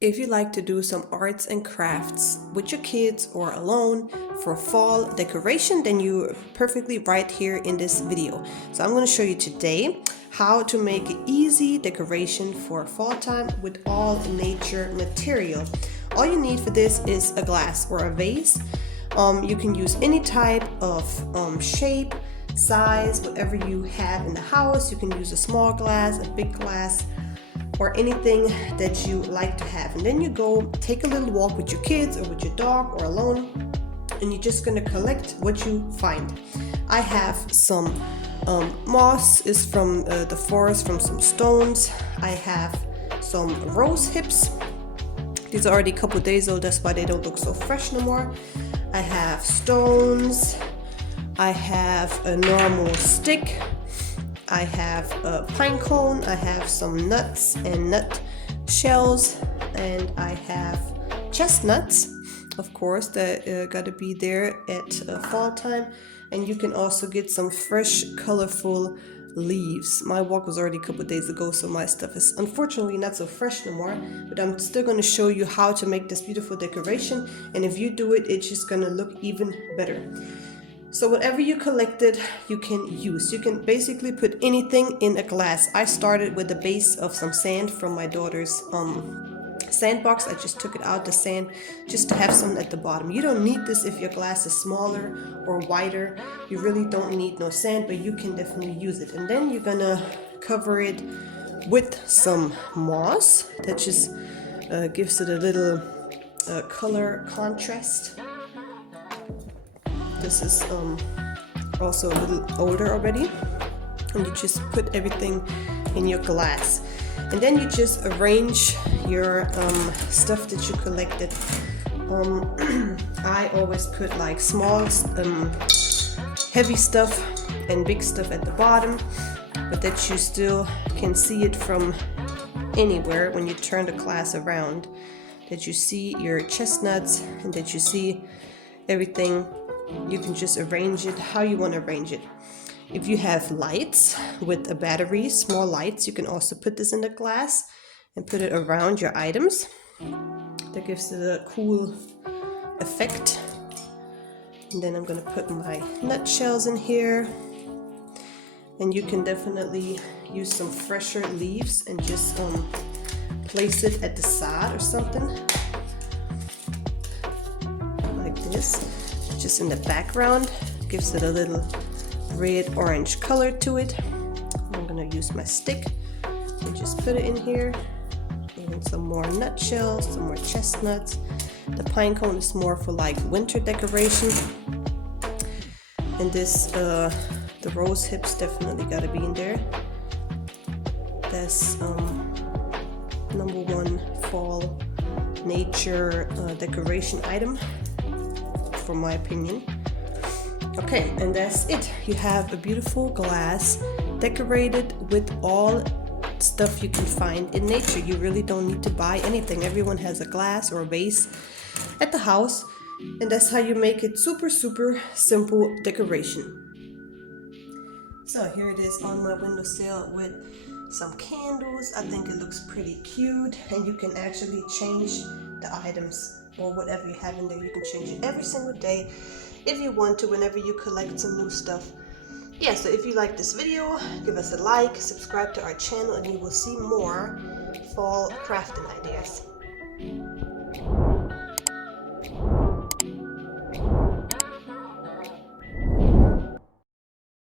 If you like to do some arts and crafts with your kids or alone for fall decoration, then you're perfectly right here in this video. So I'm going to show you today how to make an easy decoration for fall time with all nature material. All you need for this is a glass or a vase. You can use any type of shape, size, whatever you have in the house. You can use a small glass, a big glass, or anything that you like to have. And then you go take a little walk with your kids or with your dog or alone, and you're just gonna collect what you find. I have some moss is from the forest, from some stones. I have some rose hips. These are already a couple days old, that's why they don't look so fresh no more. I have stones. I have a normal stick. I have a pine cone, I have some nuts and nut shells, and I have chestnuts, of course, that gotta be there at fall time. And you can also get some fresh, colorful leaves. My walk was already a couple days ago, so my stuff is unfortunately not so fresh no more, but I'm still gonna show you how to make this beautiful decoration, and if you do it, it's just gonna look even better. So whatever you collected, you can use. You can basically put anything in a glass. I started with the base of some sand from my daughter's sandbox. I just took it out the sand just to have some at the bottom. You don't need this if your glass is smaller or wider. You really don't need no sand, but you can definitely use it. And then you're gonna cover it with some moss. That just gives it a little color contrast. This is also a little older already, and you just put everything in your glass, and then you just arrange your stuff that you collected. I always put like small heavy stuff and big stuff at the bottom, but that you still can see it from anywhere when you turn the glass around, that you see your chestnuts and that you see everything. You can just arrange it how you want to arrange it. If you have lights with a battery, small lights, you can also put this in the glass and put it around your items. That gives it a cool effect. And then I'm going to put my nutshells in here. And you can definitely use some fresher leaves and just place it at the side or something like this. Just in the background, gives it a little red orange color to it. I'm gonna use my stick and just put it in here, and some more nutshells, some more chestnuts. The pine cone is more for like winter decoration, and this the rose hips definitely gotta be in there. That's number one fall nature decoration item, for my opinion. Okay, and that's it. You have a beautiful glass decorated with all stuff you can find in nature. You really don't need to buy anything. Everyone has a glass or a vase at the house, and that's how you make it super simple decoration. So here it is on my windowsill with some candles. I think it looks pretty cute, and you can actually change the items or whatever you have in there. You can change it every single day if you want to, whenever you collect some new stuff. Yeah, so if you like this video, give us a like, subscribe to our channel, and you will see more fall crafting ideas.